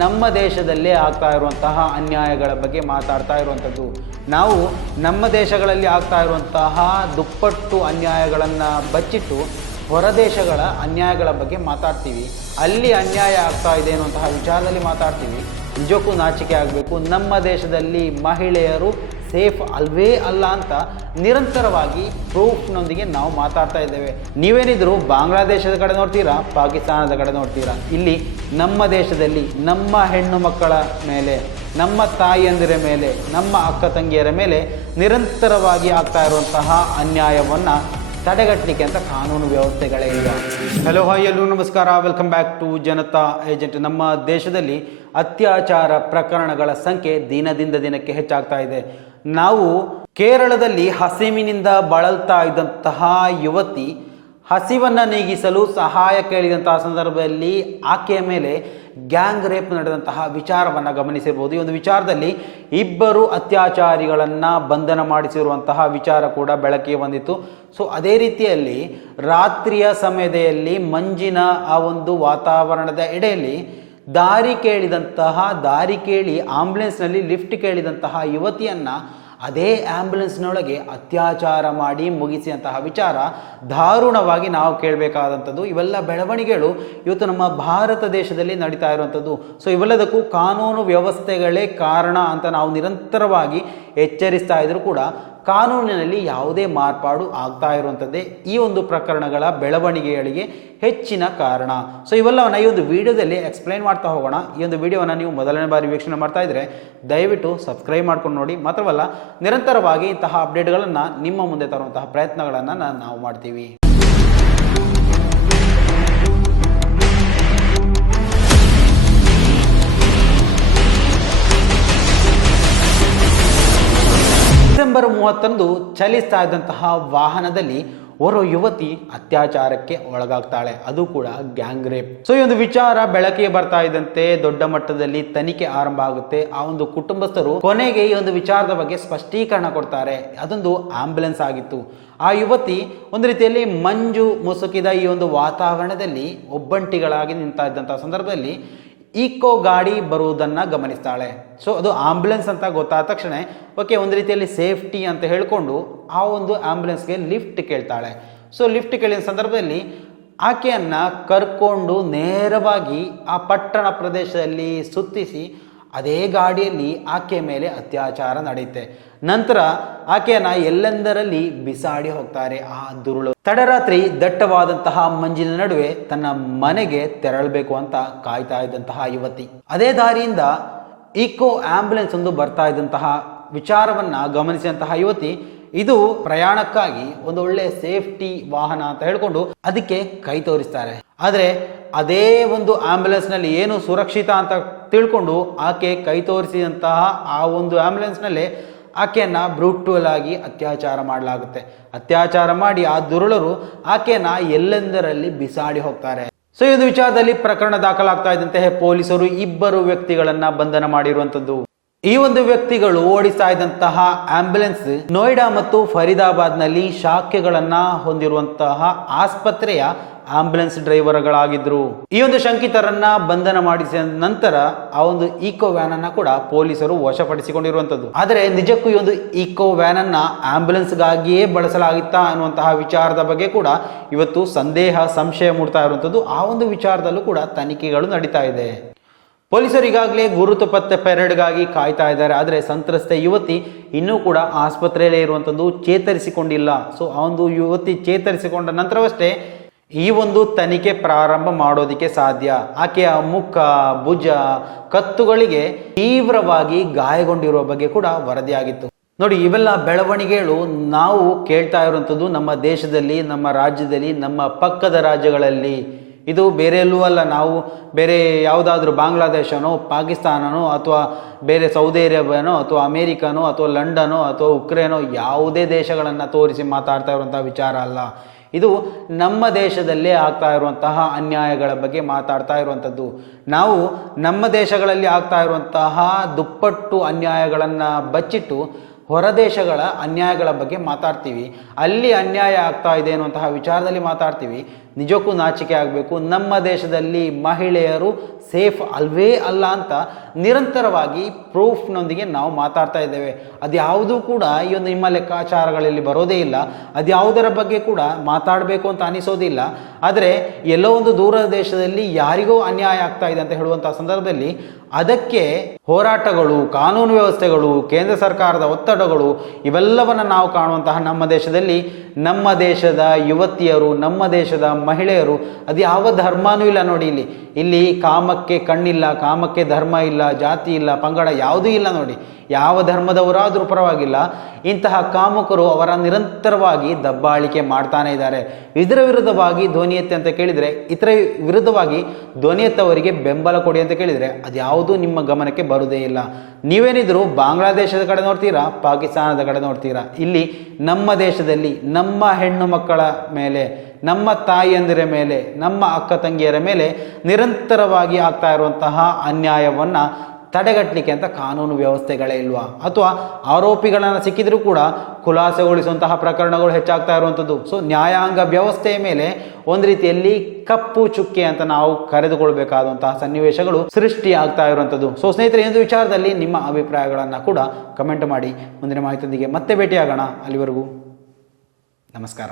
ನಮ್ಮ ದೇಶದಲ್ಲೇ ಆಗ್ತಾ ಇರುವಂತಹ ಅನ್ಯಾಯಗಳ ಬಗ್ಗೆ ಮಾತಾಡ್ತಾ ಇರುವಂಥದ್ದು. ನಾವು ನಮ್ಮ ದೇಶಗಳಲ್ಲಿ ಆಗ್ತಾ ಇರುವಂತಹ ದುಪ್ಪಟ್ಟು ಅನ್ಯಾಯಗಳನ್ನು ಬಚ್ಚಿಟ್ಟು ಹೊರದೇಶಗಳ ಅನ್ಯಾಯಗಳ ಬಗ್ಗೆ ಮಾತಾಡ್ತೀವಿ. ಅಲ್ಲಿ ಅನ್ಯಾಯ ಆಗ್ತಾ ಇದೆ ಅನ್ನುವಂತಹ ವಿಚಾರದಲ್ಲಿ ಮಾತಾಡ್ತೀವಿ. ನಿಜಕ್ಕೂ ನಾಚಿಕೆ ಆಗಬೇಕು. ನಮ್ಮ ದೇಶದಲ್ಲಿ ಮಹಿಳೆಯರು ಸೇಫ್ ಅಲ್ವೇ ಅಲ್ಲ ಅಂತ ನಿರಂತರವಾಗಿ ಪ್ರೂಫ್ನೊಂದಿಗೆ ನಾವು ಮಾತಾಡ್ತಾ ಇದ್ದೇವೆ. ನೀವೇನಿದ್ರು ಬಾಂಗ್ಲಾದೇಶದ ಕಡೆ ನೋಡ್ತೀರಾ, ಪಾಕಿಸ್ತಾನದ ಕಡೆ ನೋಡ್ತೀರಾ. ಇಲ್ಲಿ ನಮ್ಮ ದೇಶದಲ್ಲಿ ನಮ್ಮ ಹೆಣ್ಣು ಮಕ್ಕಳ ಮೇಲೆ, ನಮ್ಮ ತಾಯಿಯಂದಿರ ಮೇಲೆ, ನಮ್ಮ ಅಕ್ಕ ತಂಗಿಯರ ಮೇಲೆ ನಿರಂತರವಾಗಿ ಆಗ್ತಾ ಇರುವಂತಹ ಅನ್ಯಾಯವನ್ನು ತಡೆಗಟ್ಟಲಿಕ್ಕೆ ಅಂತ ಕಾನೂನು ವ್ಯವಸ್ಥೆಗಳೇ ಇಲ್ಲ. ಹಲೋ ಹಾಯ್ ಎಲ್ಲರೂ ನಮಸ್ಕಾರ, welcome back to Janata agent. ನಮ್ಮ ದೇಶದಲ್ಲಿ ಅತ್ಯಾಚಾರ ಪ್ರಕರಣಗಳ ಸಂಖ್ಯೆ ದಿನದಿಂದ ದಿನಕ್ಕೆ ಹೆಚ್ಚಾಗ್ತಾ ಇದೆ. ನಾವು ಕೇರಳದಲ್ಲಿ ಹಸಿವಿನಿಂದ ಬಳಲ್ತಾ ಇದ್ದಂತಹ ಯುವತಿ ಹಸಿವನ್ನು ನೀಗಿಸಲು ಸಹಾಯ ಕೇಳಿದಂತಹ ಸಂದರ್ಭದಲ್ಲಿ ಆಕೆಯ ಮೇಲೆ ಗ್ಯಾಂಗ್ ರೇಪ್ ನಡೆದಂತಹ ವಿಚಾರವನ್ನು ಗಮನಿಸಿರ್ಬೋದು. ಈ ಒಂದು ವಿಚಾರದಲ್ಲಿ ಇಬ್ಬರು ಅತ್ಯಾಚಾರಿಗಳನ್ನು ಬಂಧನ ಮಾಡಿಸಿರುವಂತಹ ವಿಚಾರ ಕೂಡ ಬೆಳಕಿಗೆ ಬಂದಿತ್ತು. ಸೊ ಅದೇ ರೀತಿಯಲ್ಲಿ ರಾತ್ರಿಯ ಸಮಯದಲ್ಲಿ ಮಂಜಿನ ಆ ಒಂದು ವಾತಾವರಣದ ಎಡೆಯಲ್ಲಿ ದಾರಿ ಕೇಳಿ ಆಂಬ್ಯುಲೆನ್ಸ್ನಲ್ಲಿ ಲಿಫ್ಟ್ ಕೇಳಿದಂತಹ ಯುವತಿಯನ್ನು ಅದೇ ಆ್ಯಂಬುಲೆನ್ಸ್ನೊಳಗೆ ಅತ್ಯಾಚಾರ ಮಾಡಿ ಮುಗಿಸಿದಂತಹ ವಿಚಾರ ದಾರುಣವಾಗಿ ನಾವು ಕೇಳಬೇಕಾದಂಥದ್ದು. ಇವೆಲ್ಲ ಬೆಳವಣಿಗೆಗಳು ಇವತ್ತು ನಮ್ಮ ಭಾರತ ದೇಶದಲ್ಲಿ ನಡೀತಾ ಇರುವಂಥದ್ದು. ಸೊ ಇವೆಲ್ಲದಕ್ಕೂ ಕಾನೂನು ವ್ಯವಸ್ಥೆಗಳೇ ಕಾರಣ ಅಂತ ನಾವು ನಿರಂತರವಾಗಿ ಎಚ್ಚರಿಸ್ತಾ ಇದ್ರೂ ಕೂಡ ಕಾನೂನಿನಲ್ಲಿ ಯಾವುದೇ ಮಾರ್ಪಾಡು ಆಗ್ತಾ ಇರುವಂಥದ್ದೇ ಈ ಒಂದು ಪ್ರಕರಣಗಳ ಬೆಳವಣಿಗೆಗಳಿಗೆ ಹೆಚ್ಚಿನ ಕಾರಣ. ಸೊ ಇವೆಲ್ಲವನ್ನು ಈ ಒಂದು ವಿಡಿಯೋದಲ್ಲಿ ಎಕ್ಸ್ಪ್ಲೈನ್ ಮಾಡ್ತಾ ಹೋಗೋಣ. ಈ ಒಂದು ವಿಡಿಯೋವನ್ನು ನೀವು ಮೊದಲನೇ ಬಾರಿ ವೀಕ್ಷಣೆ ಮಾಡ್ತಾ ಇದ್ದರೆ ದಯವಿಟ್ಟು ಸಬ್ಸ್ಕ್ರೈಬ್ ಮಾಡ್ಕೊಂಡು ನೋಡಿ. ಮಾತ್ರವಲ್ಲ, ನಿರಂತರವಾಗಿ ಇಂತಹ ಅಪ್ಡೇಟ್ಗಳನ್ನು ನಿಮ್ಮ ಮುಂದೆ ತರುವಂತಹ ಪ್ರಯತ್ನಗಳನ್ನು ನಾವು ಮಾಡ್ತೀವಿ. ಡಿಸೆಂಬರ್ 30 ಚಲಿಸ್ತಾ ಇದ್ದಂತಹ ವಾಹನದಲ್ಲಿ ಓರ್ವ ಯುವತಿ ಅತ್ಯಾಚಾರಕ್ಕೆ ಒಳಗಾಗ್ತಾಳೆ, ಅದು ಕೂಡ ಗ್ಯಾಂಗ್ ರೇಪ್. ಸೊ ಈ ಒಂದು ವಿಚಾರ ಬೆಳಕಿಗೆ ಬರ್ತಾ ಇದ್ದಂತೆ ದೊಡ್ಡ ಮಟ್ಟದಲ್ಲಿ ತನಿಖೆ ಆರಂಭ ಆಗುತ್ತೆ. ಆ ಒಂದು ಕುಟುಂಬಸ್ಥರು ಕೊನೆಗೆ ಈ ಒಂದು ವಿಚಾರದ ಬಗ್ಗೆ ಸ್ಪಷ್ಟೀಕರಣ ಕೊಡ್ತಾರೆ. ಅದೊಂದು ಆಂಬ್ಯುಲೆನ್ಸ್ ಆಗಿತ್ತು. ಆ ಯುವತಿ ಒಂದು ರೀತಿಯಲ್ಲಿ ಮಂಜು ಮುಸುಕಿದ ಈ ಒಂದು ವಾತಾವರಣದಲ್ಲಿ ಒಬ್ಬಂಟಿಗಳಾಗಿ ನಿಂತ ಇದ್ದಂತಹ ಸಂದರ್ಭದಲ್ಲಿ ಈಕೋ ಗಾಡಿ ಬರುವುದನ್ನು ಗಮನಿಸ್ತಾಳೆ. ಸೊ ಅದು ಆಂಬ್ಯುಲೆನ್ಸ್ ಅಂತ ಗೊತ್ತಾದ ತಕ್ಷಣ ಓಕೆ, ಒಂದು ರೀತಿಯಲ್ಲಿ ಸೇಫ್ಟಿ ಅಂತ ಹೇಳಿಕೊಂಡು ಆ ಒಂದು ಆಂಬ್ಯುಲೆನ್ಸ್ಗೆ ಲಿಫ್ಟ್ ಕೇಳ್ತಾಳೆ. ಸೊ ಲಿಫ್ಟ್ ಕೇಳಿದ ಸಂದರ್ಭದಲ್ಲಿ ಆಕೆಯನ್ನು ಕರ್ಕೊಂಡು ನೇರವಾಗಿ ಆ ಪಟ್ಟಣ ಪ್ರದೇಶದಲ್ಲಿ ಸುತ್ತಿಸಿ ಅದೇ ಗಾಡಿಯಲ್ಲಿ ಆಕೆಯ ಮೇಲೆ ಅತ್ಯಾಚಾರ ನಡೆಯುತ್ತೆ. ನಂತರ ಆಕೆಯನ್ನು ಎಲ್ಲೆಂದರಲ್ಲಿ ಬಿಸಾಡಿ ಹೋಗ್ತಾರೆ ಆ ದುರುಳು. ತಡರಾತ್ರಿ ದಟ್ಟವಾದಂತಹ ಮಂಜಿನ ನಡುವೆ ತನ್ನ ಮನೆಗೆ ತೆರಳಬೇಕು ಅಂತ ಕಾಯ್ತಾ ಇದ್ದಂತಹ ಯುವತಿ ಅದೇ ದಾರಿಯಿಂದ ಈಕೋ ಆಂಬ್ಯುಲೆನ್ಸ್ ಒಂದು ಬರ್ತಾ ಇದ್ದಂತಹ ವಿಚಾರವನ್ನು ಗಮನಿಸಿದಂತಹ ಯುವತಿ ಇದು ಪ್ರಯಾಣಕ್ಕಾಗಿ ಒಂದು ಒಳ್ಳೆ ಸೇಫ್ಟಿ ವಾಹನ ಅಂತ ಹೇಳ್ಕೊಂಡು ಅದಕ್ಕೆ ಕೈ ತೋರಿಸ್ತಾರೆ. ಆದರೆ ಅದೇ ಒಂದು ಆಂಬ್ಯುಲೆನ್ಸ್ನಲ್ಲಿ ಏನು ಸುರಕ್ಷಿತ ಅಂತ ತಿಳ್ಕೊಂಡು ಆಕೆ ಕೈ ತೋರಿಸಿದಂತಹ ಆ ಒಂದು ಆಂಬ್ಯುಲೆನ್ಸ್ನಲ್ಲೇ ಆಕೆಯನ್ನು ಬ್ರೂಟಲ್ ಆಗಿ ಅತ್ಯಾಚಾರ ಮಾಡಲಾಗುತ್ತೆ. ಅತ್ಯಾಚಾರ ಮಾಡಿ ಆ ದುರುಳರು ಆಕೆಯನ್ನು ಎಲ್ಲೆಂದರಲ್ಲಿ ಬಿಸಾಡಿ ಹೋಗ್ತಾರೆ. ಸೊ ಈ ಒಂದು ವಿಚಾರದಲ್ಲಿ ಪ್ರಕರಣ ದಾಖಲಾಗ್ತಾ ಇದ್ದಂತೆ ಪೊಲೀಸರು ಇಬ್ಬರು ವ್ಯಕ್ತಿಗಳನ್ನ ಬಂಧನ ಮಾಡಿರುವಂಥದ್ದು. ಈ ಒಂದು ವ್ಯಕ್ತಿಗಳು ಓಡಿಸ್ತಾ ಇದ್ದಂತಹ ಆಂಬ್ಯುಲೆನ್ಸ್ ನೋಯ್ಡಾ ಮತ್ತು ಫರೀದಾಬಾದ್ನಲ್ಲಿ ಶಾಖೆಗಳನ್ನ ಹೊಂದಿರುವಂತಹ ಆಸ್ಪತ್ರೆಯ ಆಂಬ್ಯುಲೆನ್ಸ್ ಡ್ರೈವರ್ಗಳಾಗಿದ್ರು. ಈ ಒಂದು ಶಂಕಿತರನ್ನ ಬಂಧನ ಮಾಡಿಸಿದ ನಂತರ ಆ ಒಂದು ಈಕೋ ವ್ಯಾನ್ ಅನ್ನ ಕೂಡ ಪೊಲೀಸರು ವಶಪಡಿಸಿಕೊಂಡಿರುವಂತದ್ದು. ಆದರೆ ನಿಜಕ್ಕೂ ಈ ಒಂದು ಈಕೋ ವ್ಯಾನ್ ಅನ್ನ ಆಂಬ್ಯುಲೆನ್ಸ್ಗಾಗಿಯೇ ಬಳಸಲಾಗಿತ್ತಾ ಅನ್ನುವಂತಹ ವಿಚಾರದ ಬಗ್ಗೆ ಕೂಡ ಇವತ್ತು ಸಂಶಯ ಮೂಡ್ತಾ ಇರುವಂತದ್ದು. ಆ ಒಂದು ವಿಚಾರದಲ್ಲೂ ಕೂಡ ತನಿಖೆಗಳು ನಡೀತಾ ಇದೆ. ಪೊಲೀಸರು ಈಗಾಗಲೇ ಗುರುತು ಪತ್ತೆ ಪೆರೇಡ್ಗಾಗಿ ಕಾಯ್ತಾ ಇದ್ದಾರೆ. ಆದರೆ ಸಂತ್ರಸ್ತೆ ಯುವತಿ ಇನ್ನೂ ಕೂಡ ಆಸ್ಪತ್ರೆಯಲ್ಲೇ ಇರುವಂಥದ್ದು, ಚೇತರಿಸಿಕೊಂಡಿಲ್ಲ. ಸೊ ಆ ಒಂದು ಯುವತಿ ಚೇತರಿಸಿಕೊಂಡ ನಂತರವಷ್ಟೇ ಈ ಒಂದು ತನಿಖೆ ಪ್ರಾರಂಭ ಮಾಡೋದಕ್ಕೆ ಸಾಧ್ಯ. ಆಕೆಯ ಮುಖ, ಭುಜ, ಕತ್ತುಗಳಿಗೆ ತೀವ್ರವಾಗಿ ಗಾಯಗೊಂಡಿರುವ ಬಗ್ಗೆ ಕೂಡ ವರದಿಯಾಗಿತ್ತು. ನೋಡಿ, ಇವೆಲ್ಲ ಬೆಳವಣಿಗೆಗಳು ನಾವು ಕೇಳ್ತಾ ಇರುವಂಥದ್ದು ನಮ್ಮ ದೇಶದಲ್ಲಿ, ನಮ್ಮ ರಾಜ್ಯದಲ್ಲಿ, ನಮ್ಮ ಪಕ್ಕದ ರಾಜ್ಯಗಳಲ್ಲಿ. ಇದು ಬೇರೆ ಎಲ್ಲೂ ಅಲ್ಲ. ನಾವು ಬೇರೆ ಯಾವುದಾದ್ರೂ ಬಾಂಗ್ಲಾದೇಶನೋ, ಪಾಕಿಸ್ತಾನನೋ, ಅಥವಾ ಬೇರೆ ಸೌದಿ ಅರೇಬಿಯಾನೋ, ಅಥವಾ ಅಮೇರಿಕನೋ, ಅಥವಾ ಲಂಡನೋ, ಅಥವಾ ಉಕ್ರೇನೋ ಯಾವುದೇ ದೇಶಗಳನ್ನು ತೋರಿಸಿ ಮಾತಾಡ್ತಾ ಇರುವಂತಹ ವಿಚಾರ ಅಲ್ಲ. ಇದು ನಮ್ಮ ದೇಶದಲ್ಲೇ ಆಗ್ತಾ ಇರುವಂತಹ ಅನ್ಯಾಯಗಳ ಬಗ್ಗೆ ಮಾತಾಡ್ತಾ ಇರುವಂಥದ್ದು. ನಾವು ನಮ್ಮ ದೇಶಗಳಲ್ಲಿ ಆಗ್ತಾ ಇರುವಂತಹ ದುಪ್ಪಟ್ಟು ಅನ್ಯಾಯಗಳನ್ನು ಬಚ್ಚಿಟ್ಟು ಹೊರದೇಶಗಳ ಅನ್ಯಾಯಗಳ ಬಗ್ಗೆ ಮಾತಾಡ್ತೀವಿ. ಅಲ್ಲಿ ಅನ್ಯಾಯ ಆಗ್ತಾ ಇದೆ ಅನ್ನುವಂತಹ ವಿಚಾರದಲ್ಲಿ ಮಾತಾಡ್ತೀವಿ. ನಿಜಕ್ಕೂ ನಾಚಿಕೆ ಆಗಬೇಕು. ನಮ್ಮ ದೇಶದಲ್ಲಿ ಮಹಿಳೆಯರು ಸೇಫ್ ಅಲ್ವೇ ಅಲ್ಲ ಅಂತ ನಿರಂತರವಾಗಿ ಪ್ರೂಫ್ನೊಂದಿಗೆ ನಾವು ಮಾತಾಡ್ತಾ ಇದ್ದೇವೆ. ಅದ್ಯಾವುದೂ ಕೂಡ ಈ ಒಂದು ನಿಮ್ಮ ಲೆಕ್ಕಾಚಾರಗಳಲ್ಲಿ ಬರೋದೇ ಇಲ್ಲ. ಅದ್ಯಾವುದರ ಬಗ್ಗೆ ಕೂಡ ಮಾತಾಡಬೇಕು ಅಂತ ಅನಿಸೋದಿಲ್ಲ. ಆದರೆ ಎಲ್ಲೋ ಒಂದು ದೂರದ ದೇಶದಲ್ಲಿ ಯಾರಿಗೋ ಅನ್ಯಾಯ ಆಗ್ತಾ ಇದೆ ಅಂತ ಹೇಳುವಂತಹ ಸಂದರ್ಭದಲ್ಲಿ ಅದಕ್ಕೆ ಹೋರಾಟಗಳು, ಕಾನೂನು ವ್ಯವಸ್ಥೆಗಳು, ಕೇಂದ್ರ ಸರ್ಕಾರದ ಒತ್ತಡಗಳು ಇವೆಲ್ಲವನ್ನು ನಾವು ಕಾಣುವಂತಹ ನಮ್ಮ ದೇಶದಲ್ಲಿ ನಮ್ಮ ದೇಶದ ಯುವತಿಯರು, ನಮ್ಮ ದೇಶದ ಮಹಿಳೆಯರು, ಅದು ಯಾವ ಧರ್ಮನೂ ಇಲ್ಲ ನೋಡಿ. ಇಲ್ಲಿ ಕಾಮಕ್ಕೆ ಕಣ್ಣಿಲ್ಲ, ಕಾಮಕ್ಕೆ ಧರ್ಮ ಇಲ್ಲ, ಜಾತಿ ಇಲ್ಲ, ಪಂಗಡ ಯಾವುದೂ ಇಲ್ಲ ನೋಡಿ. ಯಾವ ಧರ್ಮದವರಾದರೂ ಪರವಾಗಿಲ್ಲ, ಇಂತಹ ಕಾಮುಕರು ಅವರ ನಿರಂತರವಾಗಿ ದಬ್ಬಾಳಿಕೆ ಮಾಡ್ತಾನೆ ಇದ್ದಾರೆ. ಇದರ ವಿರುದ್ಧವಾಗಿ ಧ್ವನಿ ಎತ್ತಿ ಅಂತ ಕೇಳಿದರೆ, ಇತರ ವಿರುದ್ಧವಾಗಿ ಧ್ವನಿ ಎತ್ತವರಿಗೆ ಬೆಂಬಲ ಕೊಡಿ ಅಂತ ಕೇಳಿದರೆ ಅದ್ಯಾವುದೂ ನಿಮ್ಮ ಗಮನಕ್ಕೆ ಬರುವುದೇ ಇಲ್ಲ. ನೀವೇನಿದ್ರು ಬಾಂಗ್ಲಾದೇಶದ ಕಡೆ ನೋಡ್ತೀರಾ, ಪಾಕಿಸ್ತಾನದ ಕಡೆ ನೋಡ್ತೀರಾ. ಇಲ್ಲಿ ನಮ್ಮ ದೇಶದಲ್ಲಿ ನಮ್ಮ ಹೆಣ್ಣು ಮಕ್ಕಳ ಮೇಲೆ, ನಮ್ಮ ತಾಯಿಯಂದಿರ ಮೇಲೆ, ನಮ್ಮ ಅಕ್ಕ ತಂಗಿಯರ ಮೇಲೆ ನಿರಂತರವಾಗಿ ಆಗ್ತಾ ಇರುವಂತಹ ಅನ್ಯಾಯವನ್ನು ತಡೆಗಟ್ಟಲಿಕ್ಕೆ ಅಂತ ಕಾನೂನು ವ್ಯವಸ್ಥೆಗಳೇ ಇಲ್ವಾ? ಅಥವಾ ಆರೋಪಿಗಳನ್ನು ಸಿಕ್ಕಿದ್ರೂ ಕೂಡ ಖುಲಾಸೆಗೊಳಿಸುವಂತಹ ಪ್ರಕರಣಗಳು ಹೆಚ್ಚಾಗ್ತಾ ಇರುವಂಥದ್ದು. ಸೊ ನ್ಯಾಯಾಂಗ ವ್ಯವಸ್ಥೆಯ ಮೇಲೆ ಒಂದು ರೀತಿಯಲ್ಲಿ ಕಪ್ಪು ಚುಕ್ಕೆ ಅಂತ ನಾವು ಕರೆದುಕೊಳ್ಬೇಕಾದಂತಹ ಸನ್ನಿವೇಶಗಳು ಸೃಷ್ಟಿಯಾಗ್ತಾ ಇರುವಂಥದ್ದು. ಸೊ ಸ್ನೇಹಿತರೆ, ಈ ಒಂದು ವಿಚಾರದಲ್ಲಿ ನಿಮ್ಮ ಅಭಿಪ್ರಾಯಗಳನ್ನು ಕೂಡ ಕಮೆಂಟ್ ಮಾಡಿ. ಮುಂದಿನ ಮಾಹಿತಿಯೊಂದಿಗೆ ಮತ್ತೆ ಭೇಟಿಯಾಗೋಣ. ಅಲ್ಲಿವರೆಗೂ ನಮಸ್ಕಾರ.